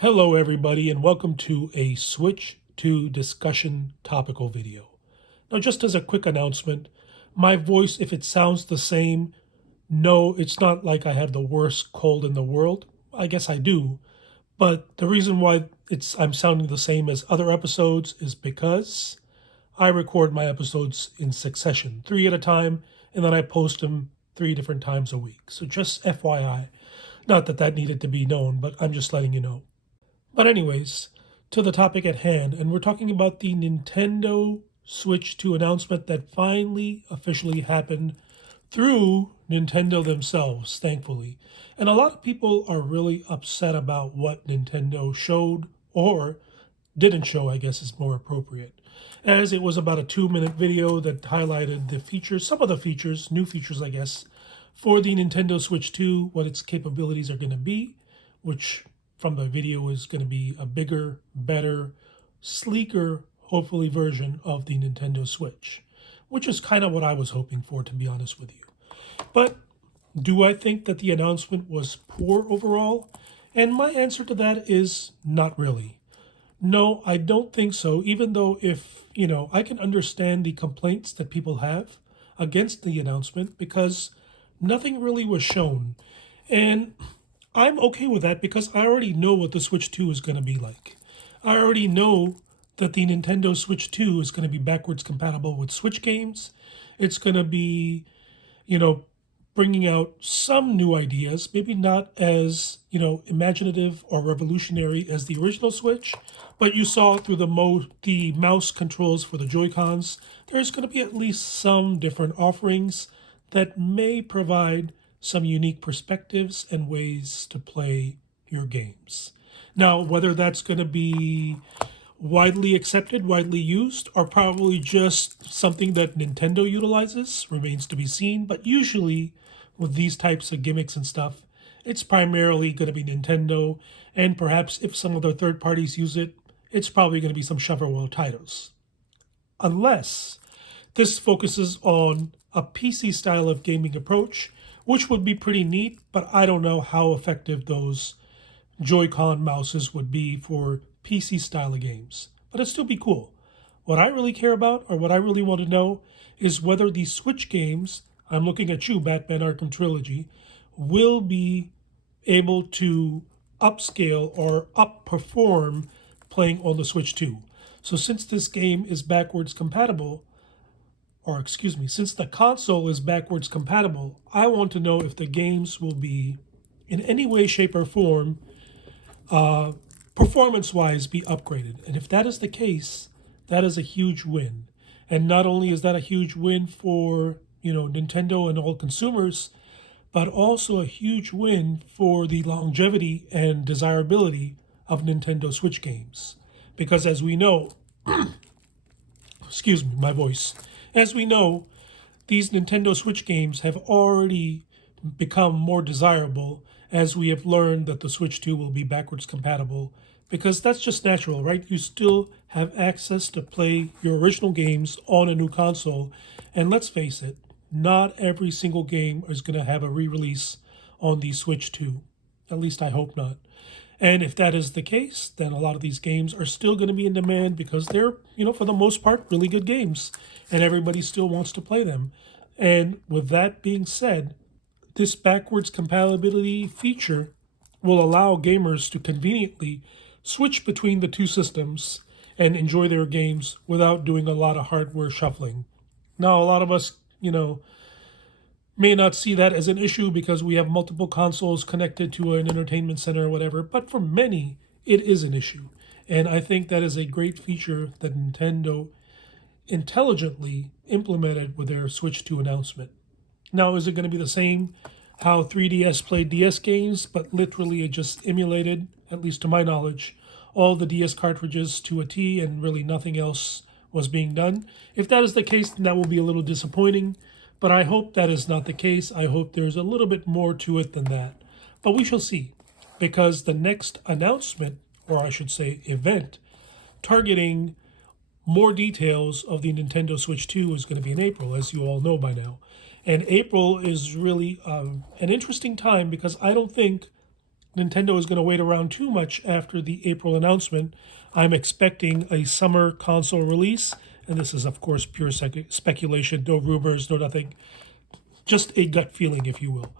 Hello everybody and welcome to a Switch to discussion topical video. Now just as a quick announcement, my voice, if it sounds the same, no, it's not like I have the worst cold in the world. I guess I do, but the reason why I'm sounding the same as other episodes is because I record my episodes in succession, 3 at a time, and then I post them 3 different times a week. So just FYI. Not that that needed to be known, but I'm just letting you know. But anyways, to the topic at hand, and we're talking about the Nintendo Switch 2 announcement that finally officially happened through Nintendo themselves, thankfully. And a lot of people are really upset about what Nintendo showed or didn't show, I guess is more appropriate. As it was about a 2-minute video that highlighted the features, some of the features, new features, I guess, for the Nintendo Switch 2, what its capabilities are going to be, which from the video is going to be a bigger, better, sleeker, hopefully, version of the Nintendo Switch, which is kind of what I was hoping for, to be honest with you. But do I think that the announcement was poor overall? And my answer to that is not really. No, I don't think so, even though I can understand the complaints that people have against the announcement because nothing really was shown. And I'm okay with that because I already know what the Switch 2 is going to be like. I already know that the Nintendo Switch 2 is going to be backwards compatible with Switch games. It's going to be, you know, bringing out some new ideas, maybe not as, imaginative or revolutionary as the original Switch, but you saw through the mouse controls for the Joy-Cons, there's going to be at least some different offerings that may provide some unique perspectives and ways to play your games. Now, whether that's going to be widely accepted, widely used, or probably just something that Nintendo utilizes remains to be seen. But usually, with these types of gimmicks and stuff, it's primarily going to be Nintendo, and perhaps if some other third parties use it, it's probably going to be some shovelware titles. Unless this focuses on a PC style of gaming approach, which would be pretty neat, but I don't know how effective those Joy-Con mouses would be for PC style of games. But it'd still be cool. What I really care about, or what I really want to know, is whether these Switch games, I'm looking at you, Batman Arkham Trilogy, will be able to upscale or outperform playing on the Switch 2. So since this game is backwards compatible, or excuse me, since the console is backwards compatible, I want to know if the games will be, in any way, shape, or form, performance-wise, be upgraded. And if that is the case, that is a huge win. And not only is that a huge win for, Nintendo and all consumers, but also a huge win for the longevity and desirability of Nintendo Switch games. Because as we know, excuse me, my voice. As we know, these Nintendo Switch games have already become more desirable as we have learned that the Switch 2 will be backwards compatible, because that's just natural, right? You still have access to play your original games on a new console, and let's face it, not every single game is going to have a re-release on the Switch 2. At least I hope not. And if that is the case, then a lot of these games are still going to be in demand because they're, for the most part, really good games. And everybody still wants to play them. And with that being said, this backwards compatibility feature will allow gamers to conveniently switch between the two systems and enjoy their games without doing a lot of hardware shuffling. Now, a lot of us, may not see that as an issue because we have multiple consoles connected to an entertainment center or whatever, but for many, it is an issue. And I think that is a great feature that Nintendo intelligently implemented with their Switch 2 announcement. Now, is it going to be the same how 3DS played DS games, but literally it just emulated, at least to my knowledge, all the DS cartridges to a T and really nothing else was being done? If that is the case, then that will be a little disappointing. But I hope that is not the case. I hope there's a little bit more to it than that. But we shall see, because the next announcement, or I should say event, targeting more details of the Nintendo Switch 2 is going to be in April, as you all know by now. And April is really an interesting time because I don't think Nintendo is going to wait around too much after the April announcement. I'm expecting a summer console release, and this is, of course, pure speculation, no rumors, no nothing, just a gut feeling, if you will.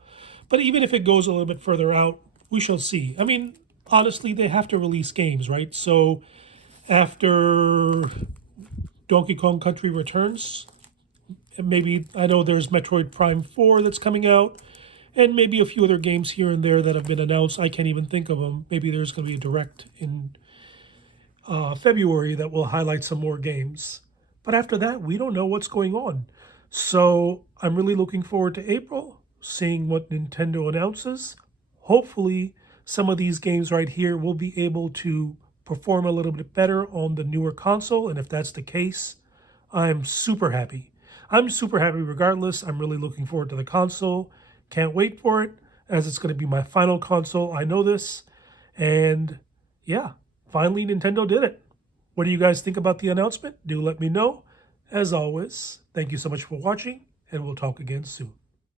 But even if it goes a little bit further out, we shall see. I mean, honestly, they have to release games, right? So after Donkey Kong Country Returns, maybe I know there's Metroid Prime 4 that's coming out, and maybe a few other games here and there that have been announced. I can't even think of them. Maybe there's going to be a direct in February that will highlight some more games. But after that, we don't know what's going on. So I'm really looking forward to April, seeing what Nintendo announces. Hopefully, some of these games right here will be able to perform a little bit better on the newer console. And if that's the case, I'm super happy. I'm super happy regardless. I'm really looking forward to the console. Can't wait for it, as it's going to be my final console. I know this. And yeah, finally Nintendo did it. What do you guys think about the announcement? Do let me know. As always, thank you so much for watching, and we'll talk again soon.